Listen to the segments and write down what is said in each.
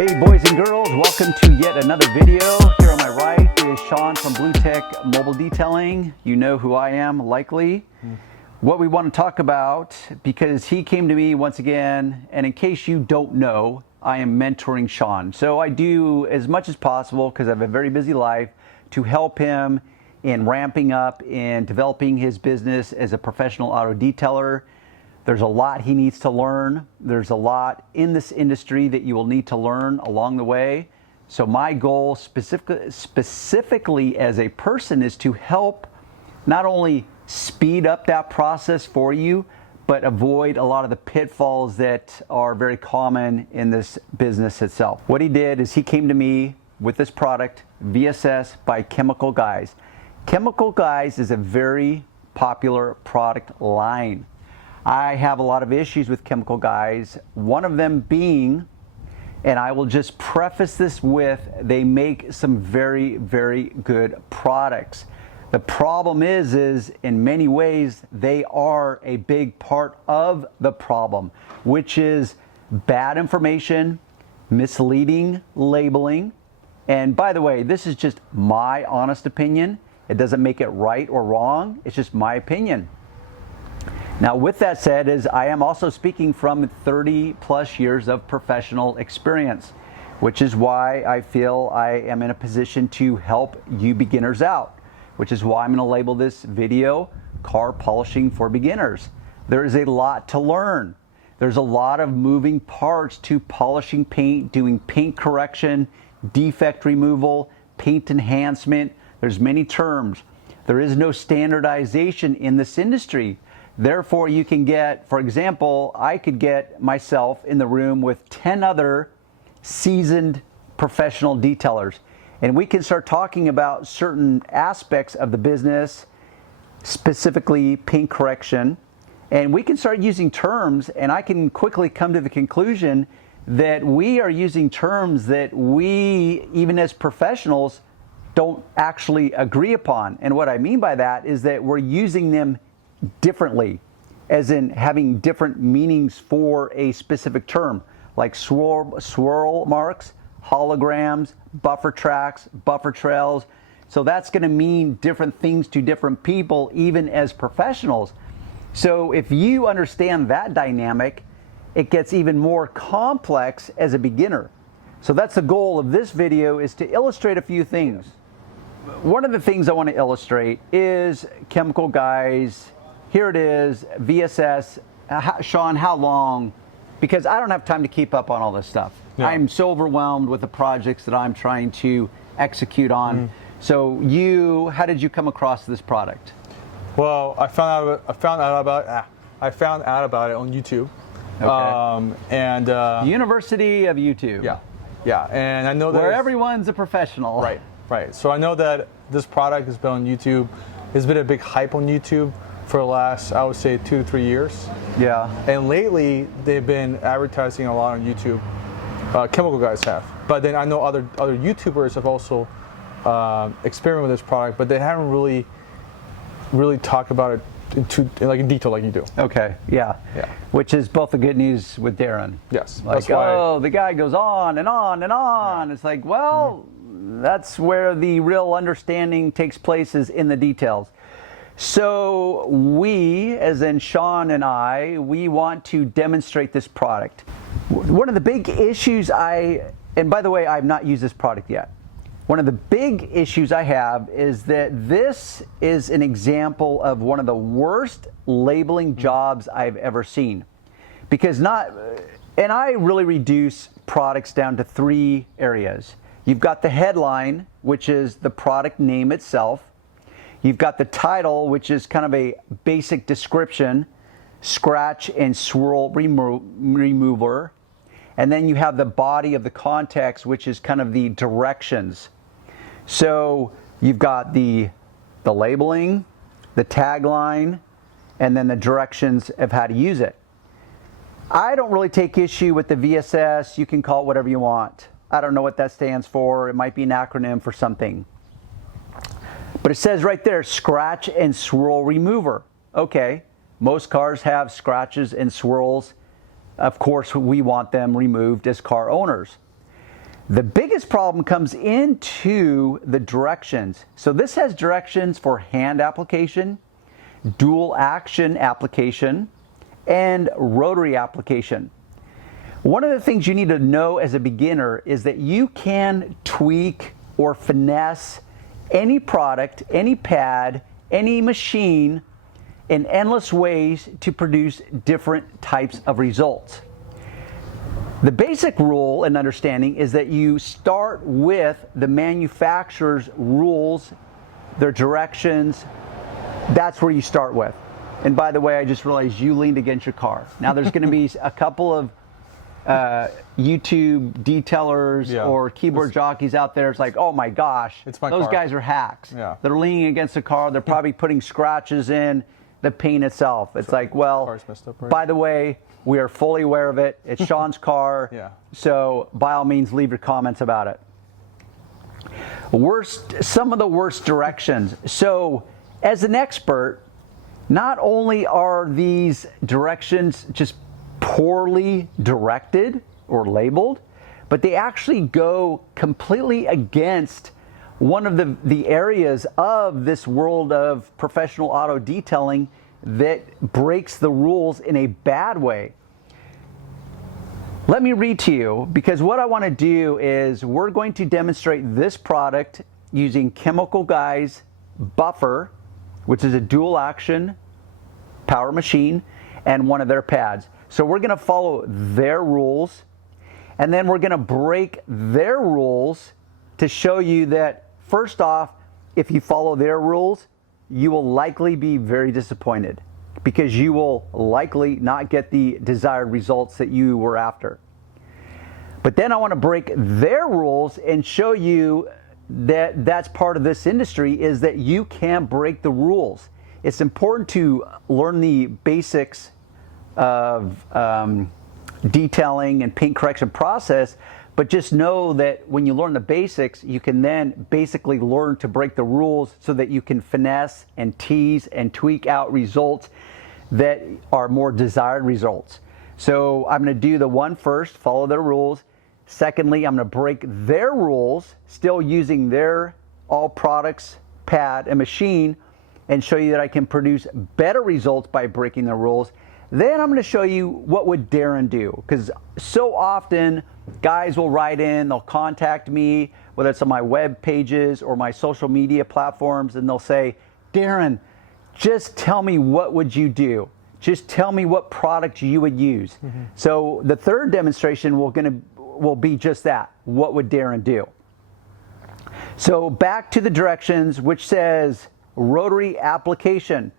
Hey boys and girls, welcome to yet another video. Here on my right is Sean from Blue Tech Mobile Detailing. You know who I am, likely. What we want to talk about, because he came to me once again, and in case you don't know, I am mentoring Sean. So I do as much as possible, because I have a very busy life, to help him in ramping up and developing his business as a professional auto detailer. There's a lot he needs to learn. There's a lot in this industry that you will need to learn along the way. So my goal specifically as a person is to help not only speed up that process for you, but avoid a lot of the pitfalls that are very common in this business itself. What he did is he came to me with this product, VSS by Chemical Guys. Chemical Guys is a very popular product line. I have a lot of issues with Chemical Guys, one of them being, and I will just preface this with, they make some very, very good products. The problem is in many ways, they are a big part of the problem, which is bad information, misleading labeling. And by the way, this is just my honest opinion. It doesn't make it right or wrong. It's just my opinion. Now, with that said, I am also speaking from 30 plus years of professional experience, which is why I feel I am in a position to help you beginners out, which is why I'm going to label this video Car Polishing for Beginners. There is a lot to learn. There's a lot of moving parts to polishing paint, doing paint correction, defect removal, paint enhancement. There's many terms. There is no standardization in this industry. Therefore, you can get, for example, I could get myself in the room with 10 other seasoned professional detailers, and we can start talking about certain aspects of the business, specifically paint correction, and we can start using terms, and I can quickly come to the conclusion that we are using terms that we, even as professionals, don't actually agree upon. And what I mean by that is that we're using them differently, as in having different meanings for a specific term, like swirl marks, holograms, buffer tracks, buffer trails. So that's going to mean different things to different people, even as professionals. So if you understand that dynamic, it gets even more complex as a beginner. So that's the goal of this video, is to illustrate a few things. One of the things I want to illustrate is Chemical Guys. Here it is, VSS. Sean, how long? Because I don't have time to keep up on all this stuff. Yeah. I'm so overwhelmed with the projects that I'm trying to execute on. So how did you come across this product? Well, I found out about it on YouTube. Okay. University of YouTube. Yeah, and I know that where everyone's a professional. Right. So I know that this product has been on YouTube. There's been a big hype on YouTube for the last, I would say, 2 to 3 years. Yeah. And lately, they've been advertising a lot on YouTube. Chemical Guys have. But then I know other YouTubers have also experimented with this product, but they haven't really talked about it in detail like you do. Okay, yeah. Which is both the good news with Darren. Yes. Like, the guy goes on and on and on. Yeah. It's like, well, that's where the real understanding takes place, is in the details. So we, as in Sean and I, we want to demonstrate this product. One of the big issues and by the way, I have not used this product yet. One of the big issues I have is that this is an example of one of the worst labeling jobs I've ever seen. And I really reduce products down to 3 areas. You've got the headline, which is the product name itself. You've got the title, which is kind of a basic description, scratch and swirl remover. And then you have the body of the context, which is kind of the directions. So you've got the labeling, the tagline, and then the directions of how to use it. I don't really take issue with the VSS. You can call it whatever you want. I don't know what that stands for. It might be an acronym for something. But it says right there, scratch and swirl remover. Okay, most cars have scratches and swirls. Of course, we want them removed as car owners. The biggest problem comes into the directions. So this has directions for hand application, dual action application, and rotary application. One of the things you need to know as a beginner is that you can tweak or finesse any product, any pad, any machine in endless ways to produce different types of results. The basic rule and understanding is that you start with the manufacturer's rules, their directions. That's where you start with. And by the way, I just realized you leaned against your car. Now there's going to be a couple of YouTube detailers or keyboard jockeys out there. It's like, oh my gosh, those guys are hacks. Yeah. They're leaning against the car. They're probably putting scratches in the paint itself. It's like, well, car's messed up, right? By the way, we are fully aware of it. It's Sean's car. So by all means, leave your comments about it. Some of the worst directions. So as an expert, not only are these directions just poorly directed or labeled, but they actually go completely against one of the areas of this world of professional auto detailing that breaks the rules in a bad way. Let me read to you, because what I want to do is we're going to demonstrate this product using Chemical Guys Buffer, which is a dual action power machine, and one of their pads. So we're going to follow their rules, and then we're going to break their rules to show you that, first off, if you follow their rules, you will likely be very disappointed because you will likely not get the desired results that you were after. But then I want to break their rules and show you that that's part of this industry, is that you can break the rules. It's important to learn the basics of detailing and paint correction process, but just know that when you learn the basics, you can then basically learn to break the rules so that you can finesse and tease and tweak out results that are more desired results. So I'm going to do the one first, follow their rules. Secondly, I'm going to break their rules, still using their all products pad and machine, and show you that I can produce better results by breaking the rules. Then I'm going to show you what would Darren do, because so often guys will write in, they'll contact me, whether it's on my web pages or my social media platforms, and they'll say, Darren, just tell me what would you do. Just tell me what product you would use. So the third demonstration will be just that. What would Darren do? So back to the directions, which says rotary application.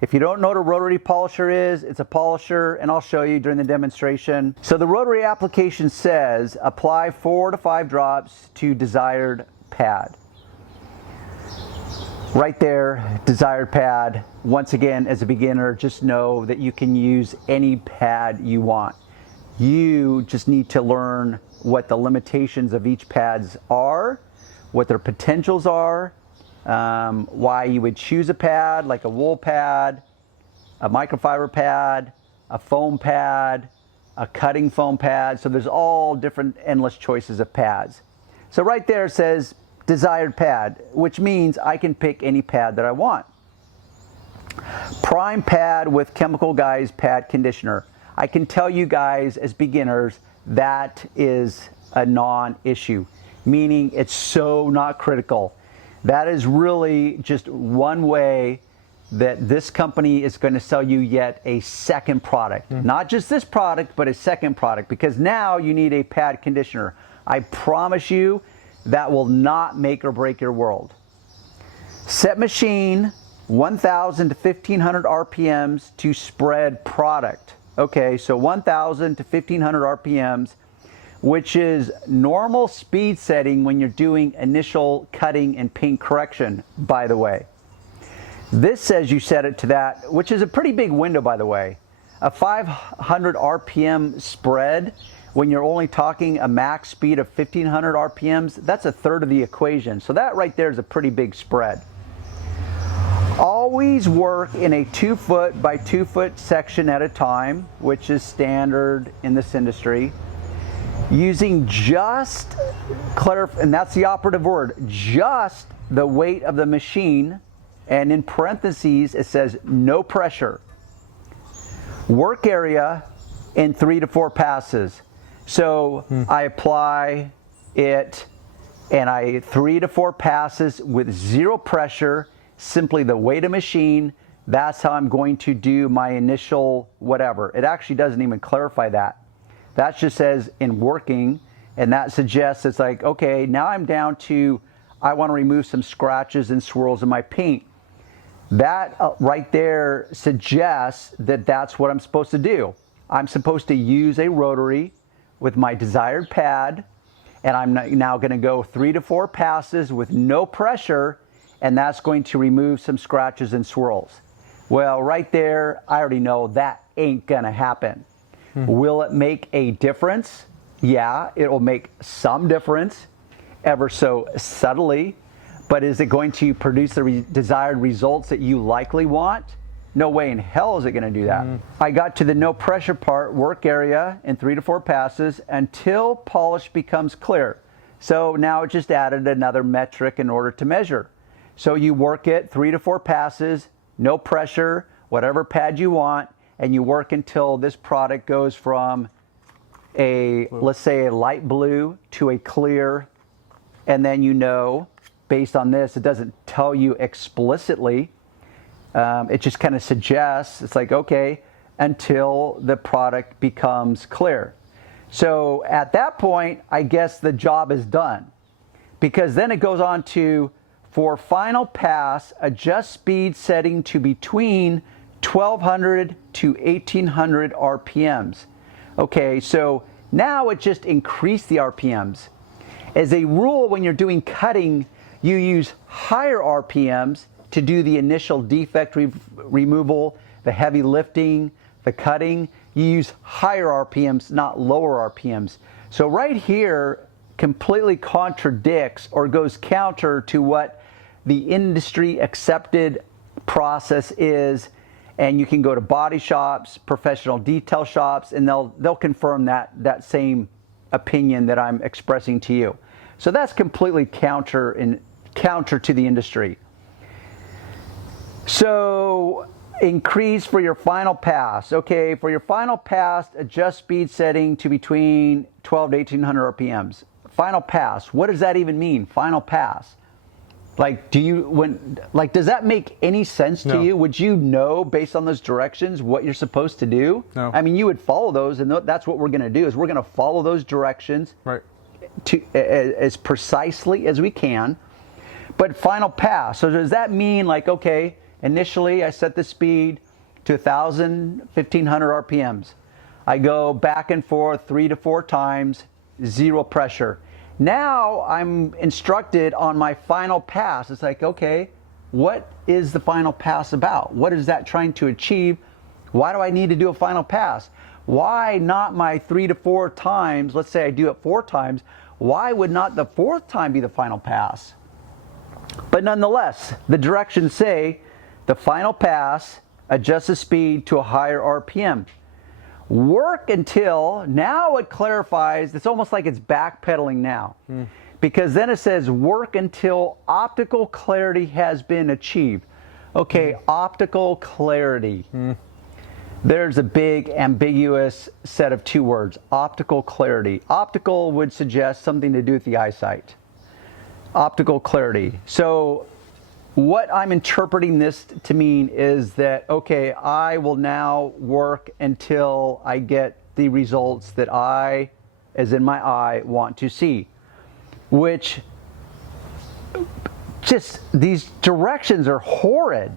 If you don't know what a rotary polisher is, it's a polisher, and I'll show you during the demonstration. So the rotary application says apply 4 to 5 drops to desired pad. Right there, desired pad. Once again, as a beginner, just know that you can use any pad you want. You just need to learn what the limitations of each pads are, what their potentials are, why you would choose a pad like a wool pad, a microfiber pad, a foam pad, a cutting foam pad. So there's all different endless choices of pads. So right there it says desired pad, which means I can pick any pad that I want. Prime pad with Chemical Guys pad conditioner. I can tell you guys as beginners that is a non-issue, meaning it's so not critical. That is really just one way that this company is going to sell you yet a second product. Not just this product, but a second product, because now you need a pad conditioner. I promise you that will not make or break your world. Set machine, 1,000 to 1,500 RPMs to spread product. Okay, so 1,000 to 1,500 RPMs, which is normal speed setting when you're doing initial cutting and paint correction, by the way. This says you set it to that, which is a pretty big window, by the way. A 500 RPM spread, when you're only talking a max speed of 1,500 RPMs, that's a third of the equation. So that right there is a pretty big spread. Always work in a 2 foot by 2 foot section at a time, which is standard in this industry. using just and that's the operative word, just the weight of the machine, and in parentheses it says no pressure. Work area in 3 to 4 passes. So I apply it and I 3 to 4 passes with 0 pressure, simply the weight of machine. That's how I'm going to do my initial whatever. It actually doesn't even clarify that. That just says in working, and that suggests it's like, okay, now I'm down to, I want to remove some scratches and swirls in my paint. That right there suggests that that's what I'm supposed to do. I'm supposed to use a rotary with my desired pad, and I'm now going to go 3 to 4 passes with no pressure, and that's going to remove some scratches and swirls. Well, right there, I already know that ain't going to happen. Will it make a difference? Yeah, it will make some difference, ever so subtly, but is it going to produce the desired results that you likely want? No way in hell is it going to do that. I got to the no pressure part, work area in 3 to 4 passes until polish becomes clear. So now it just added another metric in order to measure. So you work it 3 to 4 passes, no pressure, whatever pad you want, and you work until this product goes from a, let's say, a light blue to a clear, and then you know, based on this, it doesn't tell you explicitly, it just kind of suggests, it's like, okay, until the product becomes clear. So at that point, I guess the job is done, because then it goes on to, for final pass, adjust speed setting to between 1200 to 1800 RPMs. Okay, so now it just increased the RPMs. As a rule, when you're doing cutting, you use higher RPMs to do the initial defect removal, the heavy lifting, the cutting. You use higher RPMs, not lower RPMs. So right here completely contradicts or goes counter to what the industry accepted process is. And you can go to body shops, professional detail shops, and they'll confirm that same opinion that I'm expressing to you. So that's completely counter to the industry. So increase for your final pass. Okay, for your final pass, adjust speed setting to between 12 to 1800 RPMs. Final pass. What does that even mean? Final pass. Like, does that make any sense to you? Would you know, based on those directions, what you're supposed to do? No. I mean, you would follow those, and that's what we're going to do, is we're going to follow those directions as precisely as we can. But final pass, so does that mean, like, okay, initially I set the speed to 1,000, 1,500 RPMs. I go back and forth 3 to 4 times, 0 pressure. Now I'm instructed on my final pass. It's like, okay, what is the final pass about? What is that trying to achieve? Why do I need to do a final pass? Why not my 3 to 4 times? Let's say I do it 4 times. Why would not the 4th time be the final pass? But nonetheless, the directions say the final pass, adjust the speed to a higher RPM. Work until, now it clarifies, it's almost like it's backpedaling now. Because then it says work until optical clarity has been achieved. Okay, optical clarity. There's a big ambiguous set of 2 words, optical clarity. Optical would suggest something to do with the eyesight. Optical clarity. So what I'm interpreting this to mean is that, okay, I will now work until I get the results that I, as in my eye, want to see. Which, just, these directions are horrid.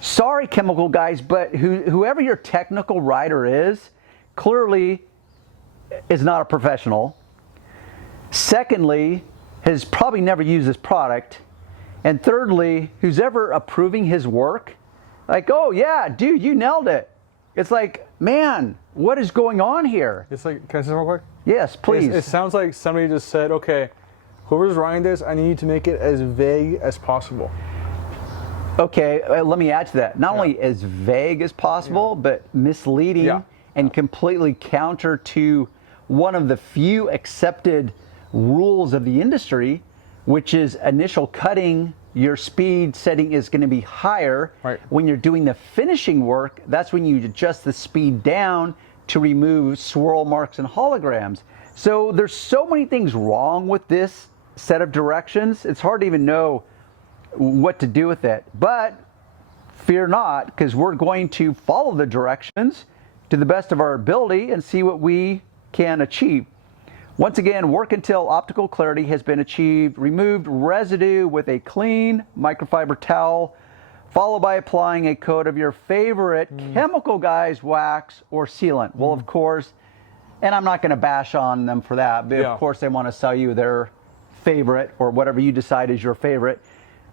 Sorry, Chemical Guys, but whoever your technical writer is, clearly is not a professional. Secondly, has probably never used this product. And thirdly, who's ever approving his work, like, oh yeah, dude, you nailed it. It's like, man, what is going on here? It's like, can I say something real quick? Yes, please. It sounds like somebody just said, okay, whoever's writing this, I need to make it as vague as possible. Okay, let me add to that. Not only as vague as possible, but misleading and completely counter to one of the few accepted rules of the industry, which is initial cutting, your speed setting is going to be higher. Right. When you're doing the finishing work, that's when you adjust the speed down to remove swirl marks and holograms. So there's so many things wrong with this set of directions. It's hard to even know what to do with it. But fear not, because we're going to follow the directions to the best of our ability and see what we can achieve. Once again, work until optical clarity has been achieved. Removed residue with a clean microfiber towel, followed by applying a coat of your favorite Chemical Guys wax or sealant. Well, of course, and I'm not going to bash on them for that, but of course they want to sell you their favorite or whatever you decide is your favorite.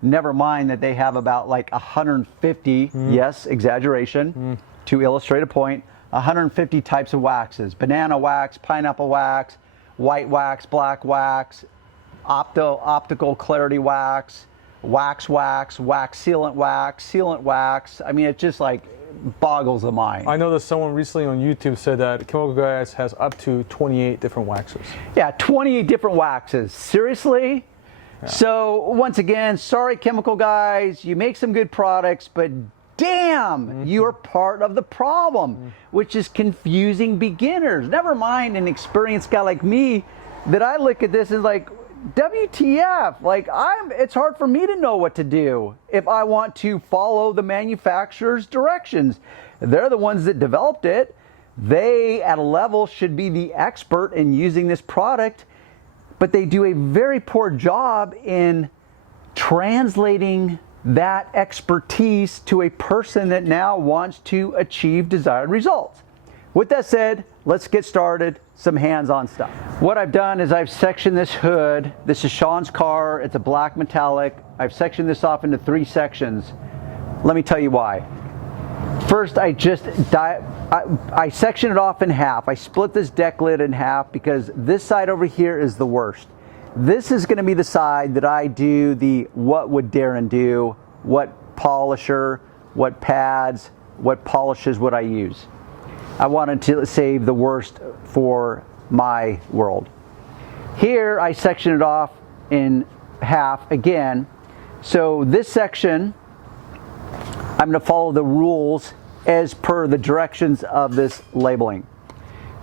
Never mind that they have about like 150, yes, exaggeration, to illustrate a point, 150 types of waxes. Banana wax, pineapple wax, white wax, black wax, optical clarity wax, wax, wax sealant wax. I mean, it just like boggles the mind. I know that someone recently on YouTube said that Chemical Guys has up to 28 different waxes. Yeah, 28 different waxes. Seriously? Yeah. So once again, sorry Chemical Guys, you make some good products, but damn, you're part of the problem, which is confusing beginners. Never mind an experienced guy like me, that I look at this as like, WTF, like it's hard for me to know what to do if I want to follow the manufacturer's directions. They're the ones that developed it. They, at a level, should be the expert in using this product, but they do a very poor job in translating that expertise to a person that now wants to achieve desired results. With that said, let's get started, some hands-on stuff. What I've done is I've sectioned this hood. This is Sean's car, it's a black metallic. I've sectioned this off into 3 sections. Let me tell you why. First, I section it off in half. I split this deck lid in half because this side over here is the worst. This is going to be the side that I do the what would Darren do, what polisher, what pads, what polishes would I use. I wanted to save the worst for my world. Here I section it off in half again. So this section, I'm going to follow the rules as per the directions of this labeling.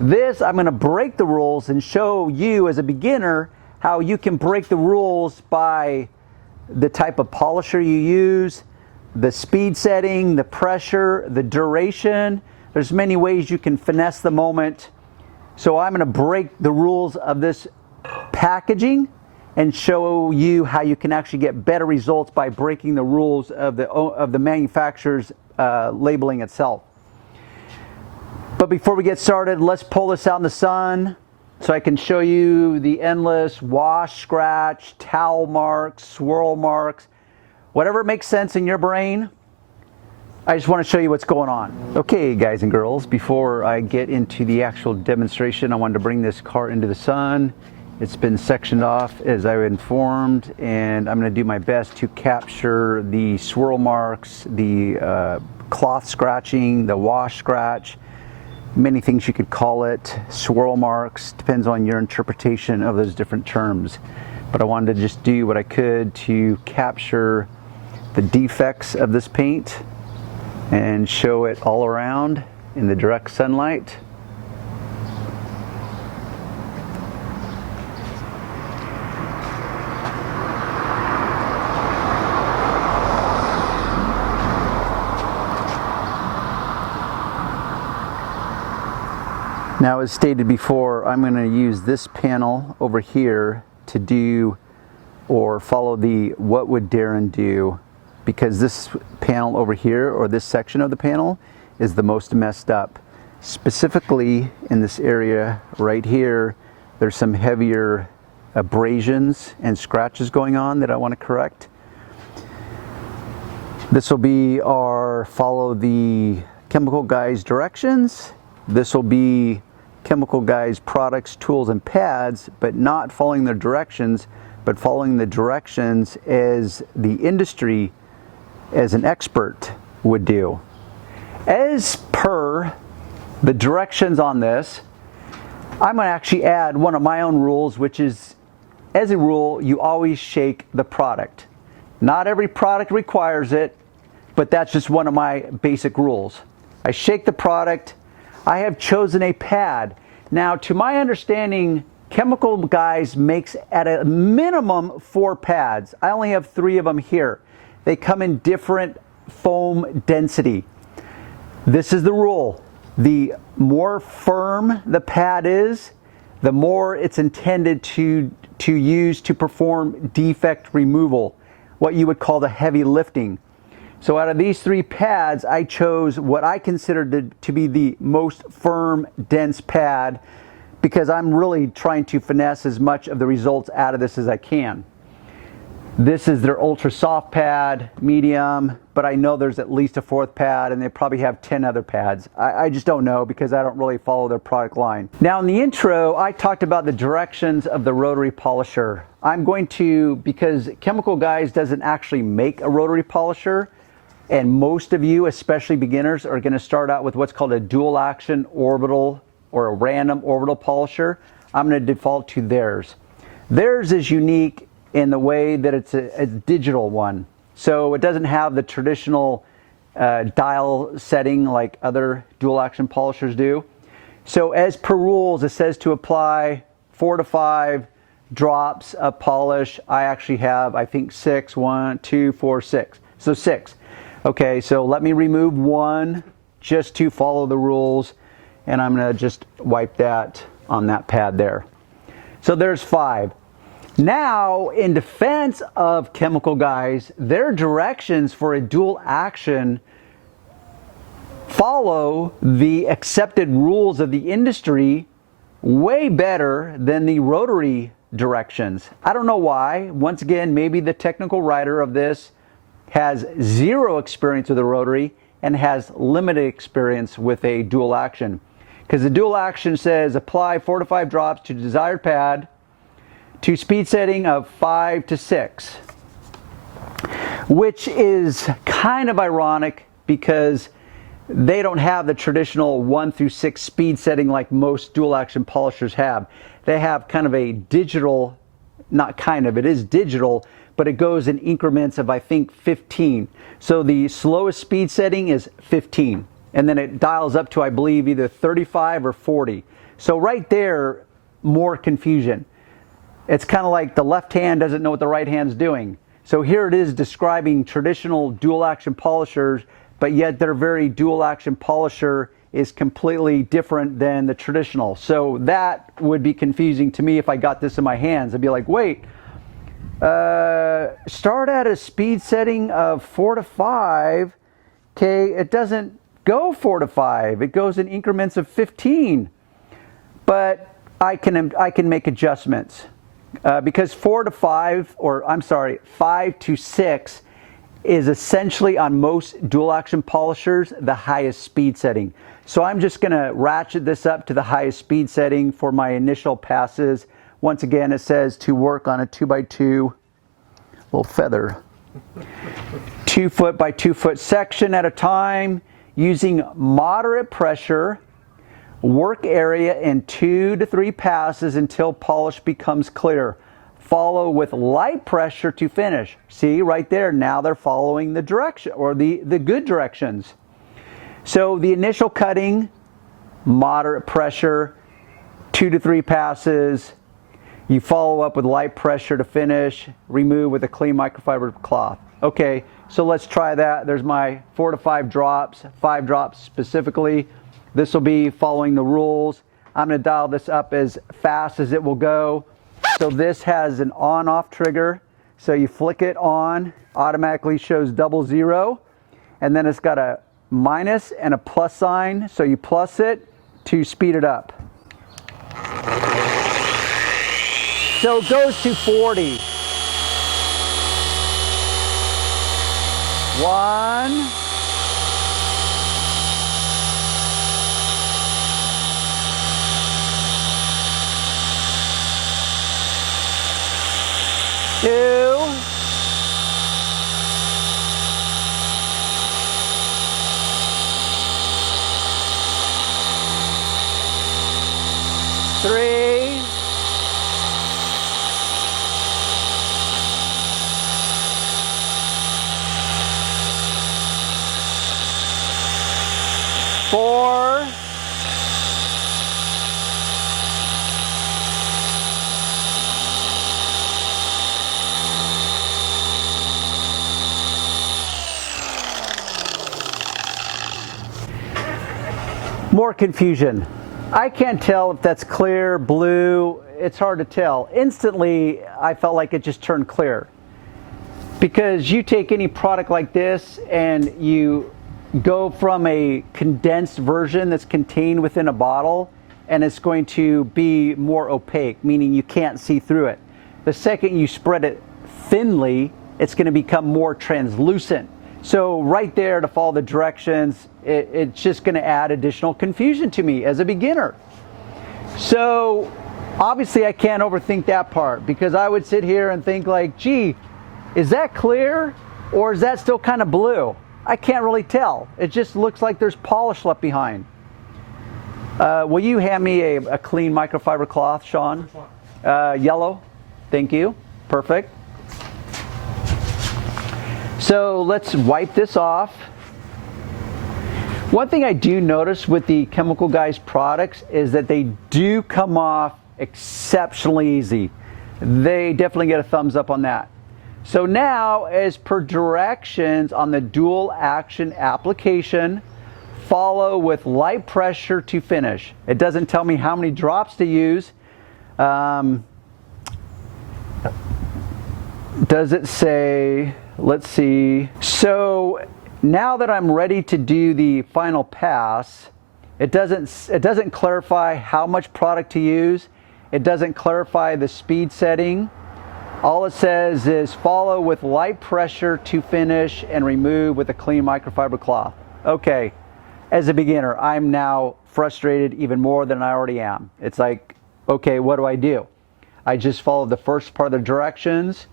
This, I'm going to break the rules and show you as a beginner how you can break the rules by the type of polisher you use, the speed setting, the pressure, the duration. There's many ways you can finesse the moment. So I'm going to break the rules of this packaging and show you how you can actually get better results by breaking the rules of the manufacturer's labeling itself. But before we get started, let's pull this out in the sun so I can show you the endless wash, scratch, towel marks, swirl marks, whatever makes sense in your brain. I just want to show you what's going on. Okay, guys and girls, before I get into the actual demonstration, I wanted to bring this car into the sun. It's been sectioned off as I informed, and I'm going to do my best to capture the swirl marks, the cloth scratching, the wash scratch, many things you could call it, swirl marks, depends on your interpretation of those different terms. But I wanted to just do what I could to capture the defects of this paint and show it all around in the direct sunlight. Now, as stated before, I'm going to use this panel over here to do or follow the what would Darren do, because this panel over here, or this section of the panel, is the most messed up. Specifically in this area right here, there's some heavier abrasions and scratches going on that I want to correct. This will be our follow the Chemical Guys directions. This will be Chemical Guys products, tools, and pads, but not following their directions, but following the directions as the industry, as an expert would do. As per the directions on this, I'm going to actually add one of my own rules, which is, as a rule, you always shake the product. Not every product requires it, but that's just one of my basic rules. I shake the product. I have chosen a pad. Now, to my understanding, Chemical Guys makes at a minimum 4 pads. I only have 3 of them here. They come in different foam density. This is the rule. The more firm the pad is, the more it's intended to use to perform defect removal, what you would call the heavy lifting. So out of these 3 pads, I chose what I considered to be the most firm, dense pad, because I'm really trying to finesse as much of the results out of this as I can. This is their ultra soft pad, medium, but I know there's at least a 4th pad, and they probably have 10 other pads. I just don't know, because I don't really follow their product line. Now in the intro, I talked about the directions of the rotary polisher. I'm going to, because Chemical Guys doesn't actually make a rotary polisher, and most of you, especially beginners, are going to start out with what's called a dual action orbital or a random orbital polisher. I'm going to default to theirs. Theirs is unique in the way that it's a digital one. So it doesn't have the traditional dial setting like other dual action polishers do. So as per rules, it says to apply 4 to 5 drops of polish. I actually have, I think, 6. 1, 2, 4, 6. So 6. Okay, so let me remove 1 just to follow the rules, and I'm going to just wipe that on that pad there. So there's 5. Now, in defense of Chemical Guys, their directions for a dual action follow the accepted rules of the industry way better than the rotary directions. I don't know why. Once again, maybe the technical writer of this has 0 experience with a rotary and has limited experience with a dual action. Because the dual action says apply 4 to 5 drops to desired pad to speed setting of 5 to 6, which is kind of ironic because they don't have the traditional 1 through 6 speed setting like most dual action polishers have. They have kind of a digital, not kind of, it is digital, but it goes in increments of, I think, 15. So the slowest speed setting is 15, and then it dials up to, I believe, either 35 or 40. So right there, more confusion. It's kind of like the left hand doesn't know what the right hand's doing. So here it is describing traditional dual action polishers, but yet their very dual action polisher is completely different than the traditional. So that would be confusing to me if I got this in my hands. I'd be like, wait, start at a speed setting of 4 to 5. Okay, it doesn't go 4 to 5. It goes in increments of 15. But I can make adjustments. Because 4 to 5, or I'm sorry, 5 to 6 is essentially on most dual action polishers the highest speed setting. So I'm just going to ratchet this up to the highest speed setting for my initial passes. Once again, it says to work on a 2x2 little feather, 2 foot by 2 foot section at a time, using moderate pressure. Work area in 2 to 3 passes until polish becomes clear. Follow with light pressure to finish. See right there, now they're following the direction, or the good directions. So the initial cutting, moderate pressure, 2 to 3 passes. You follow up with light pressure to finish, remove with a clean microfiber cloth. Okay, so let's try that. There's my 4 to 5 drops, 5 drops specifically. This will be following the rules. I'm going to dial this up as fast as it will go. So this has an on-off trigger. So you flick it on, automatically shows 00. And then it's got a minus and a plus sign. So you plus it to speed it up. So it goes to 40. 1. 2. 3. 3. 4. 'More confusion. I can't tell if that's clear, blue, it's hard to tell. Instantly, I felt like it just turned clear. Because you take any product like this and you go from a condensed version that's contained within a bottle, and it's going to be more opaque, meaning you can't see through it. The second you spread it thinly, it's going to become more translucent. So right there, to follow the directions, it's just going to add additional confusion to me as a beginner. So obviously I can't overthink that part, because I would sit here and think like, gee, is that clear or is that still kind of blue? I can't really tell. It just looks like there's polish left behind. Will you hand me a clean microfiber cloth, Sean? Which one? Yellow. Thank you. Perfect. So let's wipe this off. One thing I do notice with the Chemical Guys products is that they do come off exceptionally easy. They definitely get a thumbs up on that. So now, as per directions on the dual action application, follow with light pressure to finish. It doesn't tell me how many drops to use. Does it say, let's see. So now that I'm ready to do the final pass, it doesn't clarify how much product to use. It doesn't clarify the speed setting. All it says is follow with light pressure to finish and remove with a clean microfiber cloth. Okay, as a beginner, I'm now frustrated even more than I already am. It's like, okay, what do I do? I just followed the first part of the directions.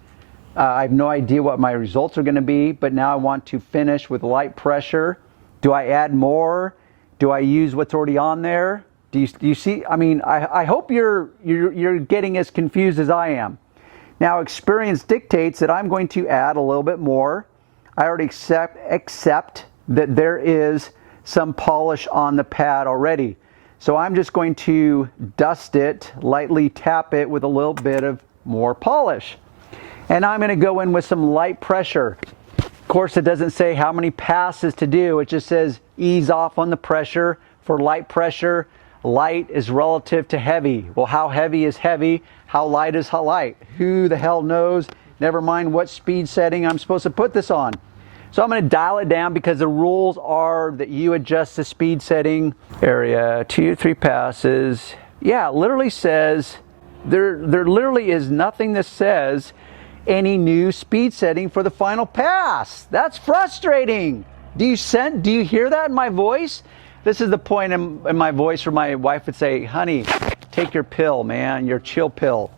I have no idea what my results are going to be, but now I want to finish with light pressure. Do I add more? Do I use what's already on there? Do you see? I mean, I hope you're getting as confused as I am. Now, experience dictates that I'm going to add a little bit more. I already accept that there is some polish on the pad already. So I'm just going to dust it, lightly tap it with a little bit of more polish. And I'm going to go in with some light pressure. Of course, it doesn't say how many passes to do. It just says ease off on the pressure. For light pressure, light is relative to heavy. Well, how heavy is heavy? How light is how light? Who the hell knows? Never mind what speed setting I'm supposed to put this on. So I'm going to dial it down, because the rules are that you adjust the speed setting. Area 2 to 3 passes. Yeah, it literally says, there literally is nothing that says any new speed setting for the final pass. That's frustrating. Do you hear that in my voice? This is the point in my voice where my wife would say, honey, take your pill, man, your chill pill.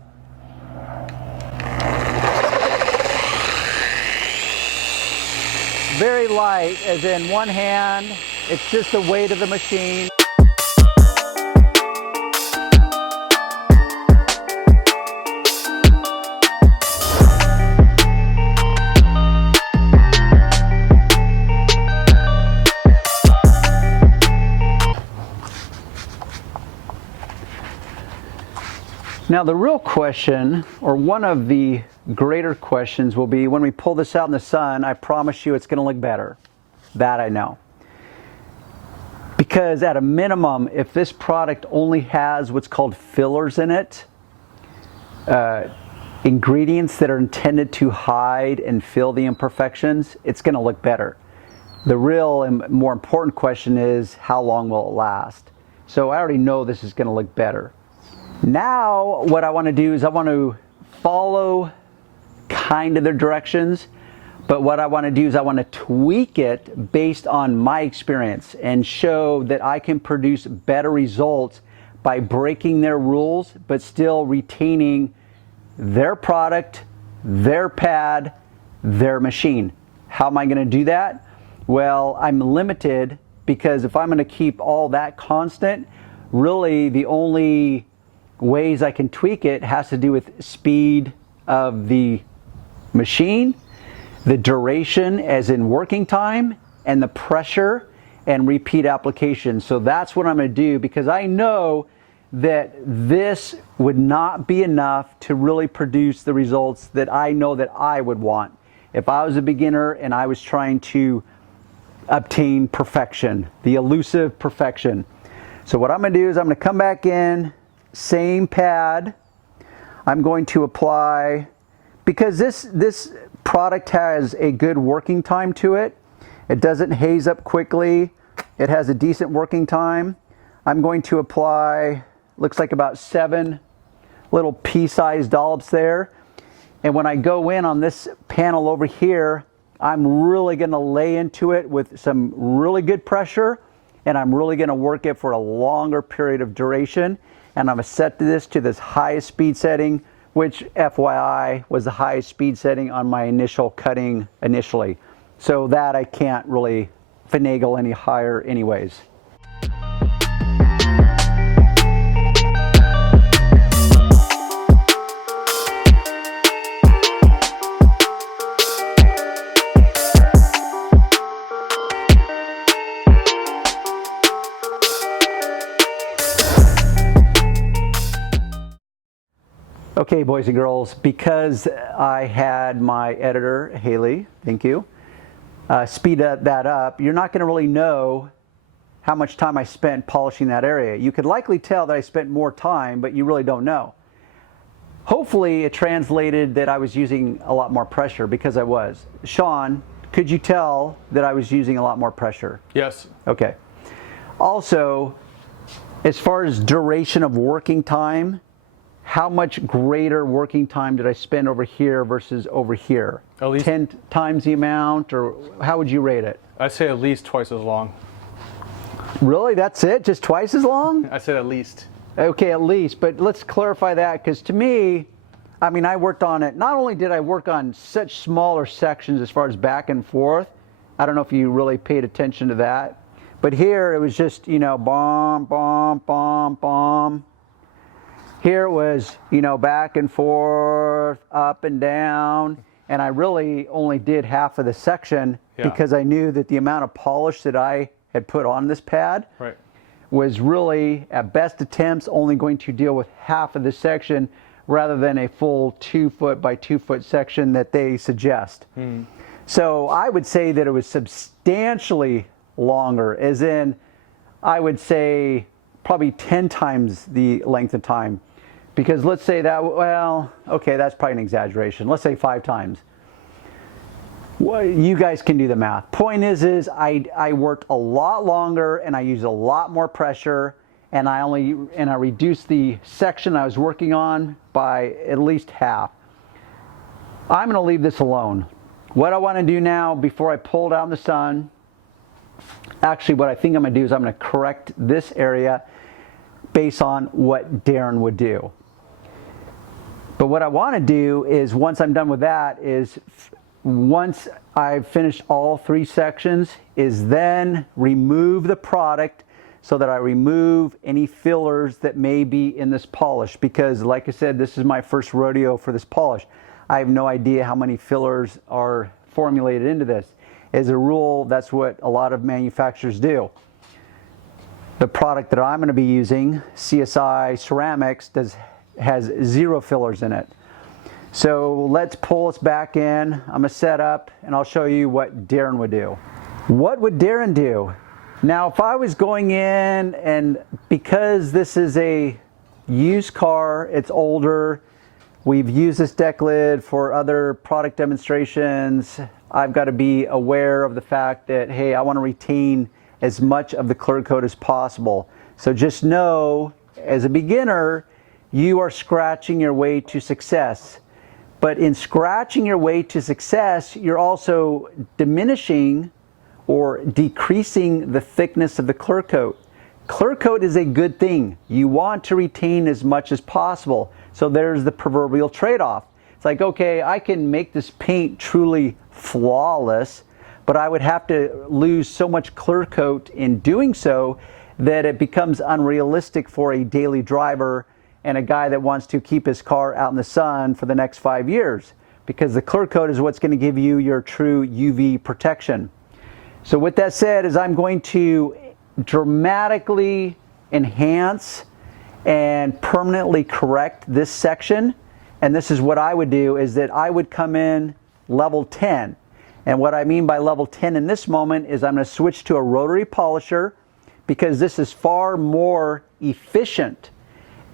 Very light, as in one hand, it's just the weight of the machine. Now the real question, or one of the greater questions, will be when we pull this out in the sun, I promise you it's going to look better. That I know. Because at a minimum, if this product only has what's called fillers in it, ingredients that are intended to hide and fill the imperfections, it's going to look better. The real and more important question is, how long will it last? So I already know this is going to look better. Now what I want to do is I want to follow kind of the directions, but what I want to do is I want to tweak it based on my experience and show that I can produce better results by breaking their rules but still retaining their product, their pad, their machine. How am I going to do that? Well, I'm limited, because if I'm going to keep all that constant, really the only ways I can tweak it has to do with speed of the machine, the duration as in working time, and the pressure and repeat application. So that's what I'm going to do, because I know that this would not be enough to really produce the results that I know that I would want if I was a beginner and I was trying to obtain perfection, the elusive perfection. So what I'm going to do is I'm going to come back in, same pad. I'm going to apply, because this product has a good working time to it. It doesn't haze up quickly. It has a decent working time. I'm going to apply, looks like about 7 little pea-sized dollops there. And when I go in on this panel over here, I'm really going to lay into it with some really good pressure, and I'm really going to work it for a longer period of duration. And I'm going to set this to this highest speed setting, which FYI was the highest speed setting on my initial cutting initially. So that I can't really finagle any higher anyways. Okay, boys and girls, because I had my editor, Haley, thank you, speed that up, you're not going to really know how much time I spent polishing that area. You could likely tell that I spent more time, but you really don't know. Hopefully it translated that I was using a lot more pressure, because I was. Sean, could you tell that I was using a lot more pressure? Yes. Okay. Also, as far as duration of working time, how much greater working time did I spend over here versus over here? At least 10 times the amount, or how would you rate it? I'd say at least twice as long. Really? That's it? Just twice as long? I said at least. Okay, at least. But let's clarify that, because to me, I mean, I worked on it. Not only did I work on such smaller sections as far as back and forth, I don't know if you really paid attention to that, but here it was just, you know, bomb, bomb, bomb, bomb. Here it was, you know, back and forth, up and down, and I really only did half of the section because I knew that the amount of polish that I had put on this pad was really, at best attempts, only going to deal with half of the section rather than a full 2 foot by 2 foot section that they suggest. So I would say that it was substantially longer, as in, I would say probably 10 times the length of time. Because let's say that, well, okay, that's probably an exaggeration. Let's say 5 times. Well, you guys can do the math. Point is I worked a lot longer and I used a lot more pressure, and I reduced the section I was working on by at least half. I'm going to leave this alone. What I want to do now, before I pull it out in the sun, actually what I think I'm going to do is I'm going to correct this area based on what Darren would do. But what I want to do is, once I'm done with that, is once I've finished all 3 sections, is then remove the product so that I remove any fillers that may be in this polish. Because like I said, this is my first rodeo for this polish. I have no idea how many fillers are formulated into this. As a rule, that's what a lot of manufacturers do. The product that I'm going to be using, CSI Ceramics, has 0 fillers in it. So let's pull us back in. I'm going to set up and I'll show you what Darren would do. What would Darren do? Now, if I was going in, and because this is a used car, it's older, we've used this deck lid for other product demonstrations, I've got to be aware of the fact that, hey, I want to retain as much of the clear coat as possible. So just know, as a beginner, you are scratching your way to success. But in scratching your way to success, you're also diminishing or decreasing the thickness of the clear coat. Clear coat is a good thing. You want to retain as much as possible. So there's the proverbial trade-off. It's like, okay, I can make this paint truly flawless, but I would have to lose so much clear coat in doing so that it becomes unrealistic for a daily driver and a guy that wants to keep his car out in the sun for the next 5 years, because the clear coat is what's going to give you your true UV protection. So with that said, is I'm going to dramatically enhance and permanently correct this section. And this is what I would do, is that I would come in level 10. And what I mean by level 10 in this moment is I'm going to switch to a rotary polisher, because this is far more efficient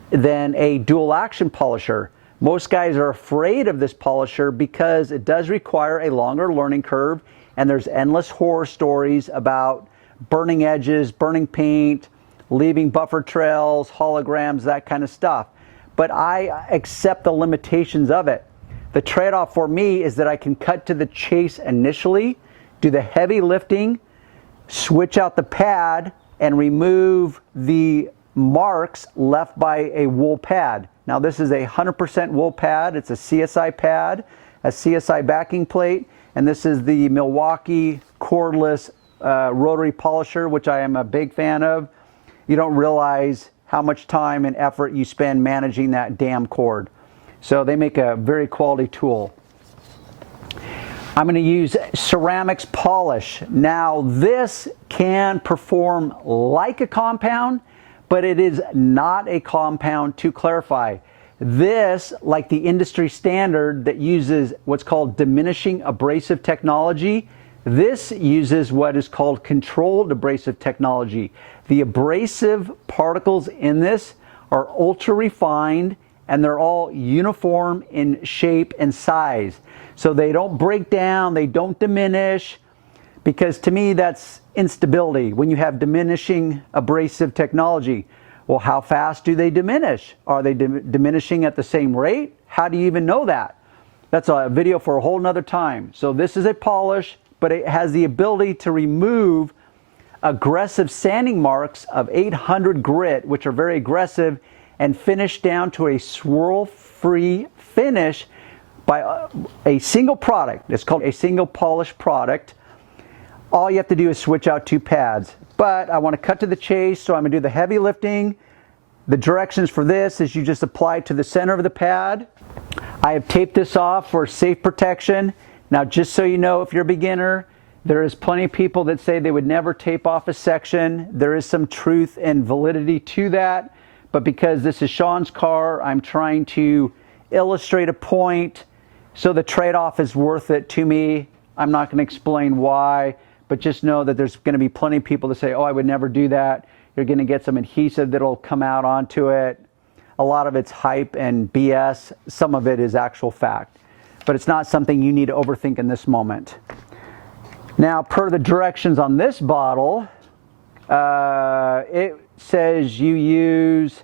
than a dual action polisher. Most guys are afraid of this polisher because it does require a longer learning curve, and there's endless horror stories about burning edges, burning paint, leaving buffer trails, holograms, that kind of stuff. But I accept the limitations of it. The trade-off for me is that I can cut to the chase initially, do the heavy lifting, switch out the pad, and remove the marks left by a wool pad. Now this is a 100% wool pad. It's a CSI pad, a CSI backing plate, and this is the Milwaukee cordless rotary polisher, which I am a big fan of. You don't realize how much time and effort you spend managing that damn cord. So they make a very quality tool. I'm going to use ceramics polish. Now this can perform like a compound, but it is not a compound, to clarify. This, like the industry standard that uses what's called diminishing abrasive technology, this uses what is called controlled abrasive technology. The abrasive particles in this are ultra refined, and they're all uniform in shape and size. So they don't break down, they don't diminish, because to me that's instability when you have diminishing abrasive technology. Well, how fast do they diminish? Are they diminishing at the same rate? How do you even know that? That's a video for a whole nother time. So this is a polish, but it has the ability to remove aggressive sanding marks of 800 grit, which are very aggressive, and finish down to a swirl-free finish by a single product. It's called a single polish product. All you have to do is switch out 2 pads. But I want to cut to the chase, so I'm going to do the heavy lifting. The directions for this is you just apply to the center of the pad. I have taped this off for safe protection. Now, just so you know, if you're a beginner, there is plenty of people that say they would never tape off a section. There is some truth and validity to that. But because this is Sean's car, I'm trying to illustrate a point, so the trade-off is worth it to me. I'm not going to explain why, but just know that there's going to be plenty of people that say, oh, I would never do that. You're going to get some adhesive that'll come out onto it. A lot of it's hype and BS. Some of it is actual fact. But it's not something you need to overthink in this moment. Now, per the directions on this bottle, it says you use,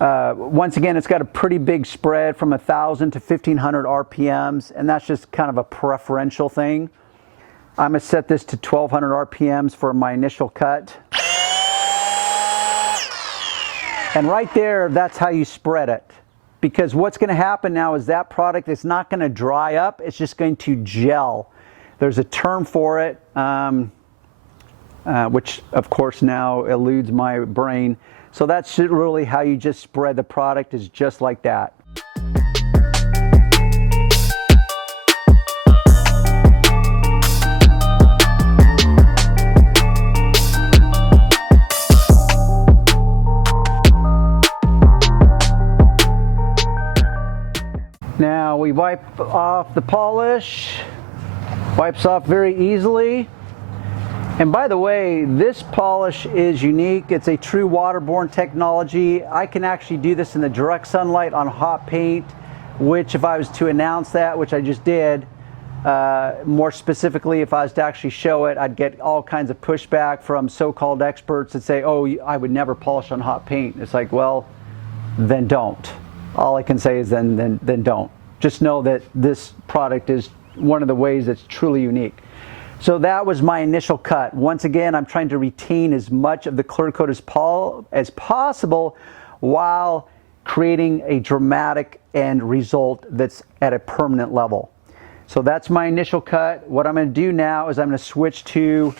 once again, it's got a pretty big spread from 1,000 to 1,500 RPMs, and that's just kind of a preferential thing. I'm going to set this to 1,200 RPMs for my initial cut. And right there, that's how you spread it. Because what's going to happen now is that product is not going to dry up, it's just going to gel. There's a term for it, which of course now eludes my brain. So that's really how you just spread the product, is just like that. Now we wipe off the polish, wipes off very easily. And by the way, this polish is unique. It's a true waterborne technology. I can actually do this in the direct sunlight on hot paint, which if I was to announce that, which I just did, more specifically, if I was to actually show it, I'd get all kinds of pushback from so-called experts that say, oh, I would never polish on hot paint. It's like, well, then don't. All I can say is then don't. Just know that this product is one of the ways that's truly unique. So that was my initial cut. Once again, I'm trying to retain as much of the clear coat as possible while creating a dramatic end result that's at a permanent level. So that's my initial cut. What I'm going to do now is I'm going to switch to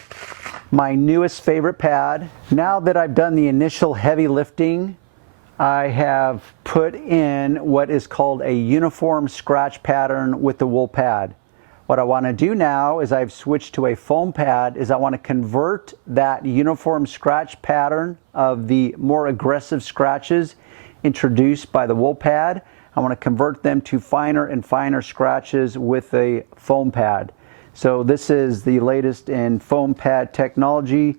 my newest favorite pad. Now that I've done the initial heavy lifting, I have put in what is called a uniform scratch pattern with the wool pad. What I want to do now is I've switched to a foam pad is I want to convert that uniform scratch pattern of the more aggressive scratches introduced by the wool pad. I want to convert them to finer and finer scratches with a foam pad. So this is the latest in foam pad technology.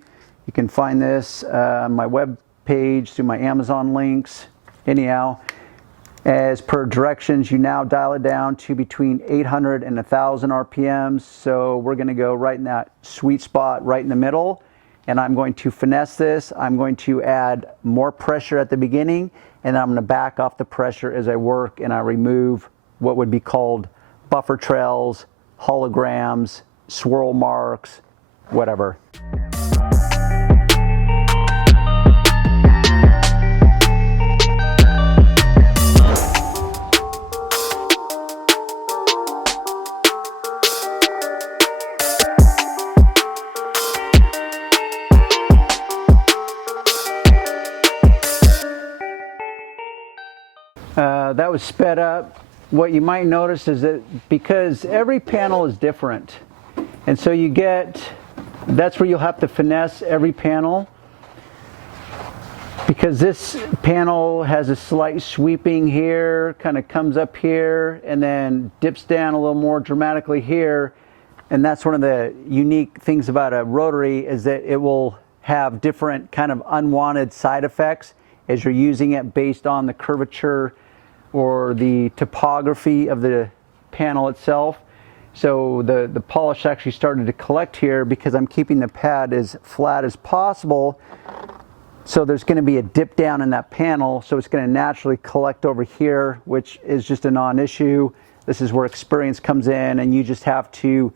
You can find this on my web page through my Amazon links. Anyhow, as per directions, you now dial it down to between 800 and 1000 RPMs. So we're going to go right in that sweet spot right in the middle. And I'm going to finesse this. I'm going to add more pressure at the beginning, and I'm going to back off the pressure as I work and I remove what would be called buffer trails, holograms, swirl marks, whatever. That was sped up. What you might notice is that because every panel is different, and so you get, that's where you'll have to finesse every panel, because this panel has a slight sweeping here, kind of comes up here, and then dips down a little more dramatically here. And that's one of the unique things about a rotary, is that it will have different kind of unwanted side effects as you're using it based on the curvature or the topography of the panel itself. So the polish actually started to collect here because I'm keeping the pad as flat as possible. So there's going to be a dip down in that panel, so it's going to naturally collect over here, which is just a non-issue. This is where experience comes in, and you just have to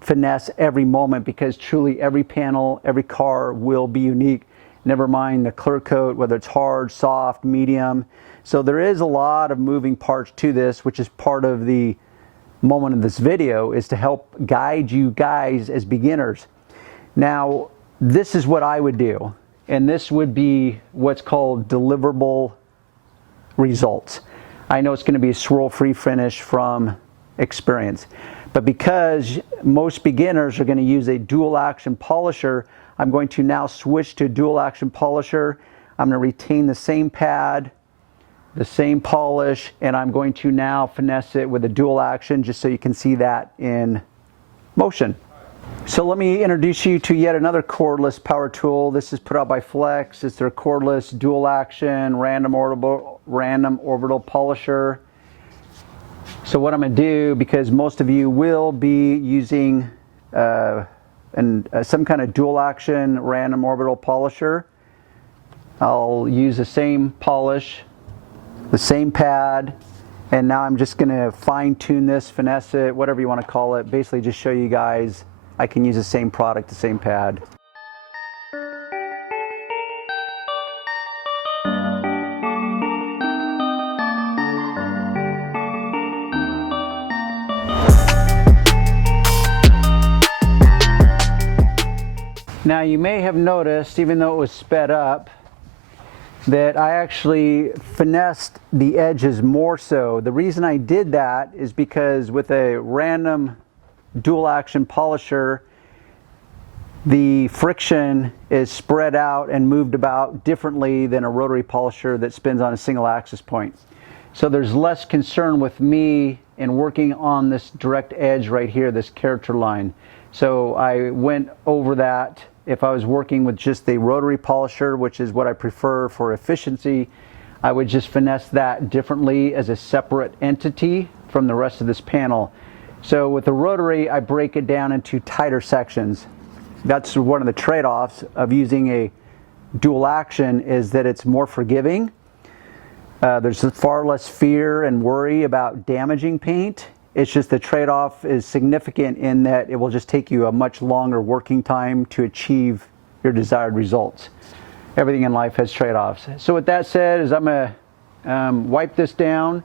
finesse every moment, because truly every panel, every car will be unique. Never mind the clear coat, whether it's hard, soft, medium. So there is a lot of moving parts to this, which is part of the moment of this video, is to help guide you guys as beginners. Now, this is what I would do, and this would be what's called deliverable results. I know it's going to be a swirl-free finish from experience, but because most beginners are going to use a dual action polisher, I'm going to now switch to dual action polisher. I'm going to retain the same pad, the same polish, and I'm going to now finesse it with a dual action, just so you can see that in motion. So let me introduce you to yet another cordless power tool. This is put out by Flex. It's their cordless dual action random orbital polisher. So what I'm going to do, because most of you will be using some kind of dual action random orbital polisher, I'll use the same polish, the same pad, and now I'm just going to fine tune this, finesse it, whatever you want to call it. Basically just show you guys I can use the same product, the same pad. Now you may have noticed, even though it was sped up, that I actually finessed the edges more so. The reason I did that is because with a random dual action polisher, the friction is spread out and moved about differently than a rotary polisher that spins on a single axis point. So there's less concern with me in working on this direct edge right here, this character line. So I went over that. If I was working with just the rotary polisher, which is what I prefer for efficiency, I would just finesse that differently as a separate entity from the rest of this panel. So with the rotary, I break it down into tighter sections. That's one of the trade-offs of using a dual action, is that it's more forgiving. There's far less fear and worry about damaging paint. It's just the trade-off is significant in that it will just take you a much longer working time to achieve your desired results. Everything in life has trade-offs. So with that said, is I'm going to wipe this down.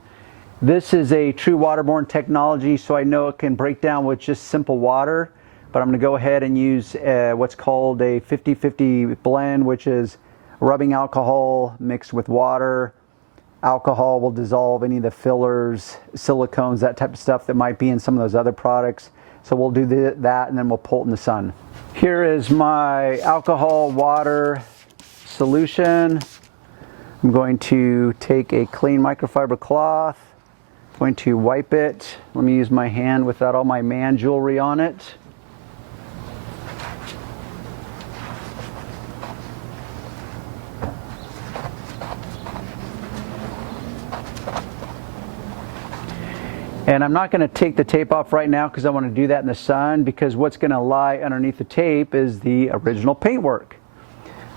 This is a true waterborne technology, so I know it can break down with just simple water, but I'm going to go ahead and use what's called a 50-50 blend, which is rubbing alcohol mixed with water. alcohol will dissolve any of the fillers, silicones, that type of stuff that might be in some of those other products. So we'll do that and then we'll pull it in the sun. Here is my alcohol water solution. I'm going to take a clean microfiber cloth. I'm going to wipe it. Let me use my hand without all my man jewelry on it. And I'm not going to take the tape off right now because I want to do that in the sun, because what's going to lie underneath the tape is the original paintwork.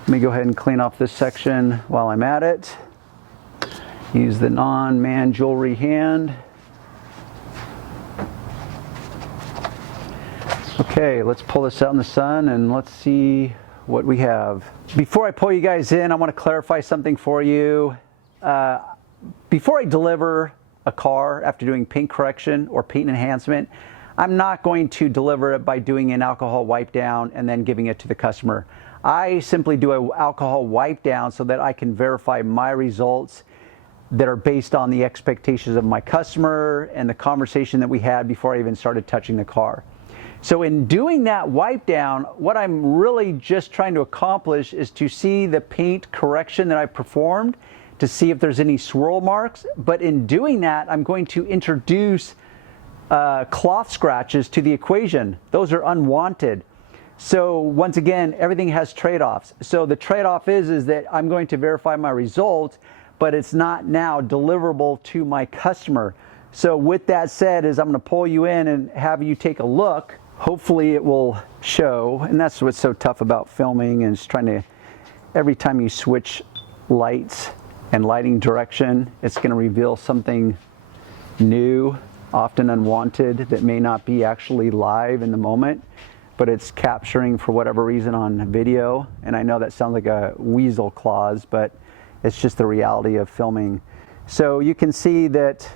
Let me go ahead and clean off this section while I'm at it. Use the non-man jewelry hand. Okay, let's pull this out in the sun and let's see what we have. Before I pull you guys in, I want to clarify something for you. Before I deliver a car after doing paint correction or paint enhancement, I'm not going to deliver it by doing an alcohol wipe down and then giving it to the customer. I simply do an alcohol wipe down so that I can verify my results that are based on the expectations of my customer and the conversation that we had before I even started touching the car. So in doing that wipe down, what I'm really just trying to accomplish is to see the paint correction that I performed, to see if there's any swirl marks. But in doing that, I'm going to introduce cloth scratches to the equation. Those are unwanted. So once again, everything has trade-offs. So the trade-off is that I'm going to verify my results, but it's not now deliverable to my customer. So with that said, I'm going to pull you in and have you take a look. Hopefully it will show, and that's what's so tough about filming, is trying to, every time you switch lights and lighting direction, it's going to reveal something new, often unwanted, that may not be actually live in the moment, but it's capturing for whatever reason on video. And I know that sounds like a weasel clause, but it's just the reality of filming. So you can see that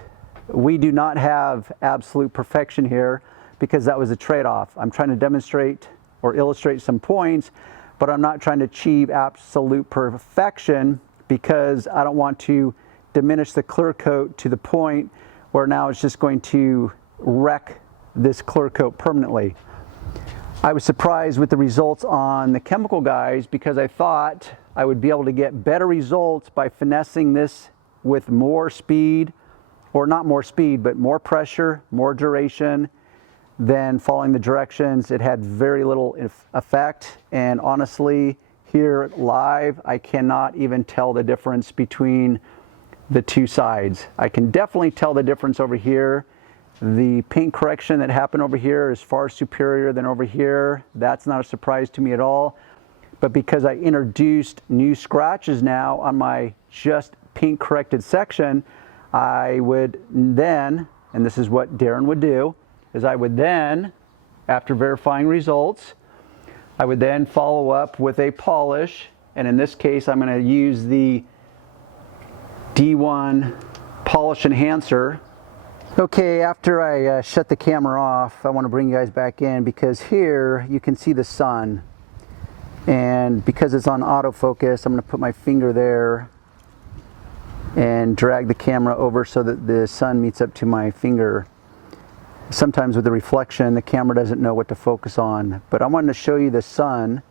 we do not have absolute perfection here, because that was a trade-off. I'm trying to demonstrate or illustrate some points, but I'm not trying to achieve absolute perfection, because I don't want to diminish the clear coat to the point where now it's just going to wreck this clear coat permanently. I was surprised with the results on the Chemical Guys, because I thought I would be able to get better results by finessing this with more speed, or not more speed, but more pressure, more duration, than following the directions. It had very little effect, and honestly, here live, I cannot even tell the difference between the two sides. I can definitely tell the difference over here. The paint correction that happened over here is far superior than over here. That's not a surprise to me at all. But because I introduced new scratches now on my just paint corrected section, I would then, and this is what Darren would do, is I would then, after verifying results, I would then follow up with a polish, and in this case I'm going to use the D1 polish enhancer. Okay, after I shut the camera off, I want to bring you guys back in, because here you can see the sun, and because it's on autofocus, I'm going to put my finger there and drag the camera over so that the sun meets up to my finger. Sometimes with the reflection, the camera doesn't know what to focus on, but I wanted to show you the sun,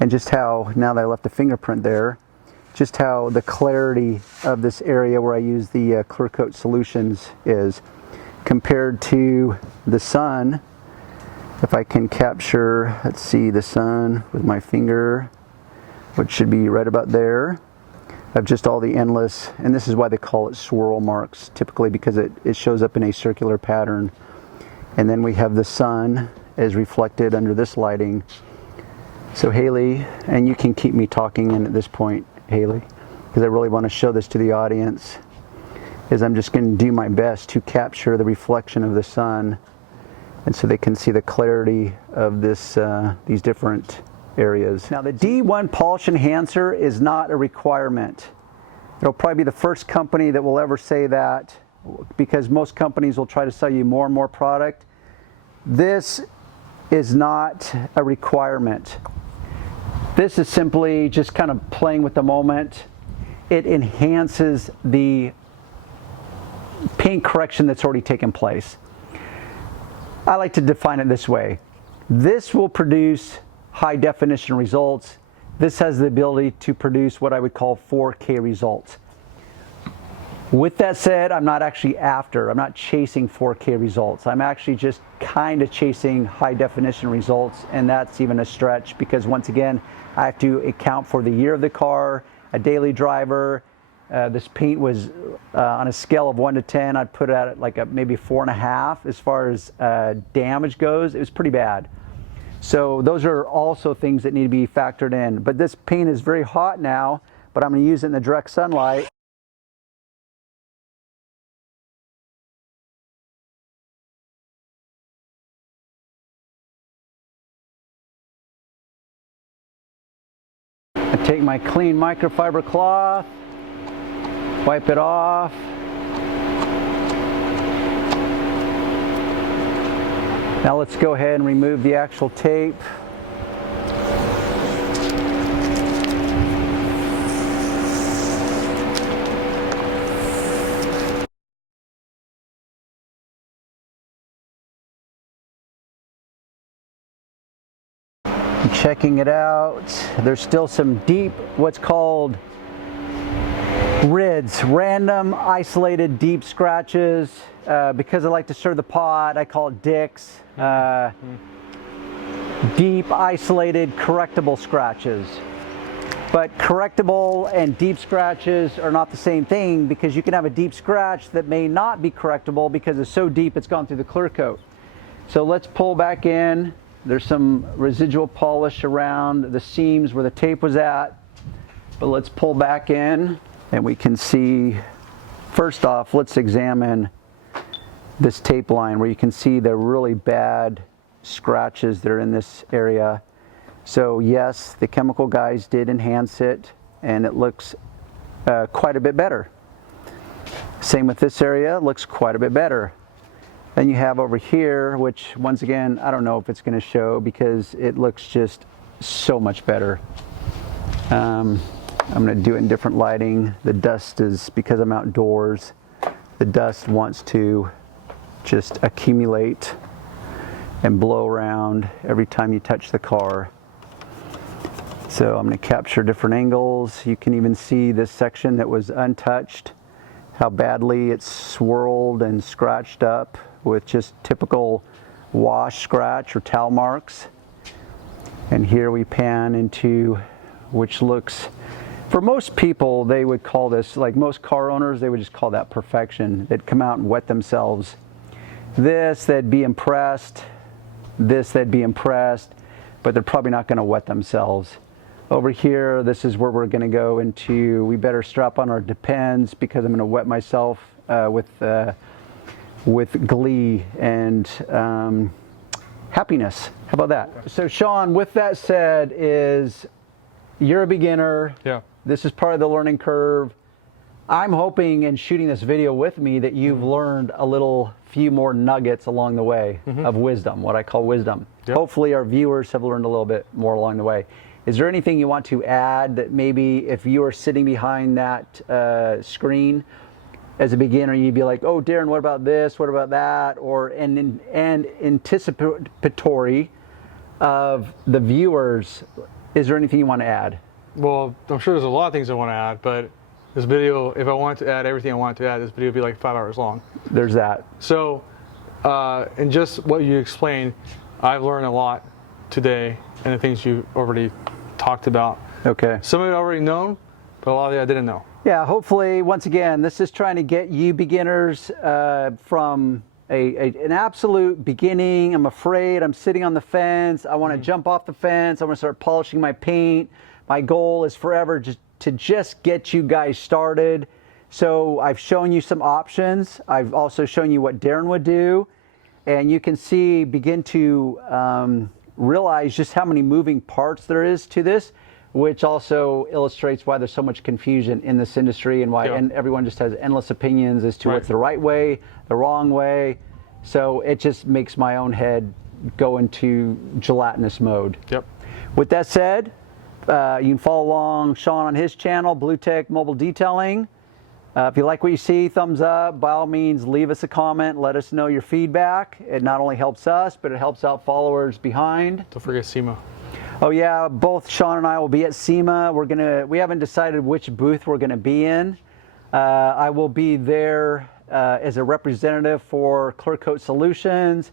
and just how, now that I left the fingerprint there, just how the clarity of this area where I use the clear coat solutions is compared to the sun. If I can capture, let's see, the sun with my finger, which should be right about there, of just all the endless, and this is why they call it swirl marks, typically because it shows up in a circular pattern. And then we have the sun as reflected under this lighting. So Haley, and you can keep me talking in at this point, Haley, because I really want to show this to the audience, is I'm just going to do my best to capture the reflection of the sun, and so they can see the clarity of this, these different areas. Now the D1 polish enhancer is not a requirement. It'll probably be the first company that will ever say that, because most companies will try to sell you more and more product. This is not a requirement. This is simply just kind of playing with the moment. it enhances the paint correction that's already taken place. I like to define it this way. This will produce high definition results. This has the ability to produce what I would call 4K results. With that said, I'm not chasing 4K results. I'm actually just kind of chasing high definition results, and that's even a stretch because once again, I have to account for the year of the car, a daily driver. This paint was on a scale of 1 to 10, I'd put it at like a maybe 4.5 as far as damage goes. It was pretty bad. So those are also things that need to be factored in. But this paint is very hot now, but I'm going to use it in the direct sunlight. I take my clean microfiber cloth, wipe it off. Now let's go ahead and remove the actual tape. Checking it out, there's still some deep, what's called RIDs, random isolated deep scratches. Because I like to stir the pot, I call it dicks. Deep, isolated, correctable scratches. But correctable and deep scratches are not the same thing because you can have a deep scratch that may not be correctable because it's so deep it's gone through the clear coat. So let's pull back in. There's some residual polish around the seams where the tape was at, but let's pull back in and we can see, first off, let's examine this tape line where you can see the really bad scratches that are in this area. So yes, the Chemical Guys did enhance it and it looks quite a bit better. Same with this area, it looks quite a bit better. Then you have over here, which once again, I don't know if it's going to show because it looks just so much better. I'm going to do it in different lighting. The dust is, because I'm outdoors, the dust wants to just accumulate and blow around every time you touch the car. So I'm going to capture different angles. You can even see this section that was untouched, how badly it's swirled and scratched up with just typical wash, scratch, or towel marks. And here we pan into, which looks, for most people, they would call this, like most car owners, they would just call that perfection. They'd come out and wet themselves. This, they'd be impressed. This, they'd be impressed, but they're probably not going to wet themselves. Over here, this is where we're going to go into, we better strap on our Depends because I'm going to wet myself with glee and happiness. How about that? So Sean, with that said, you're a beginner. Yeah. This is part of the learning curve. I'm hoping in shooting this video with me that you've learned a few more nuggets along the way of wisdom, what I call wisdom. Yep. Hopefully our viewers have learned a little bit more along the way. Is there anything you want to add that maybe if you are sitting behind that screen as a beginner, you'd be like, oh, Darren, what about this? What about that? Or and anticipatory of the viewers, is there anything you want to add? Well, I'm sure there's a lot of things I want to add, but this video, if I wanted to add everything I wanted to add, this video would be like 5 hours long. There's that. So, and just what you explained, I've learned a lot today and the things you already talked about. Okay. Some of it I already known, but a lot of it I didn't know. Yeah, hopefully, once again, this is trying to get you beginners from an absolute beginning. I'm afraid, I'm sitting on the fence, I want to jump off the fence, I want to start polishing my paint. My goal is forever just to get you guys started. So I've shown you some options. I've also shown you what Darren would do. And you can see, begin to realize just how many moving parts there is to this, which also illustrates why there's so much confusion in this industry and why and everyone just has endless opinions as to what's the right way, the wrong way. So it just makes my own head go into gelatinous mode. Yep. With that said, You can follow along Sean on his channel, Blue Tech Mobile Detailing. If you like what you see, thumbs up. By all means, leave us a comment. Let us know your feedback. It not only helps us, but it helps out followers behind. Don't forget SEMA. Oh yeah, both Sean and I will be at SEMA. We haven't decided which booth we're gonna be in. I will be there as a representative for Clear Coat Solutions,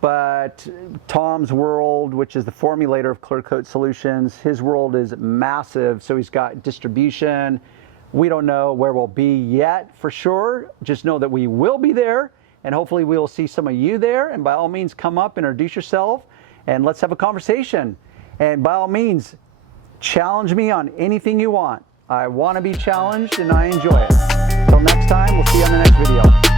but Tom's world, which is the formulator of Clear Coat Solutions, his world is massive, so he's got distribution. We don't know where we'll be yet for sure. Just know that we will be there, and hopefully we will see some of you there. And by all means, come up, introduce yourself, and let's have a conversation. And by all means, challenge me on anything you want. I want to be challenged, and I enjoy it. Until next time, we'll see you on the next video.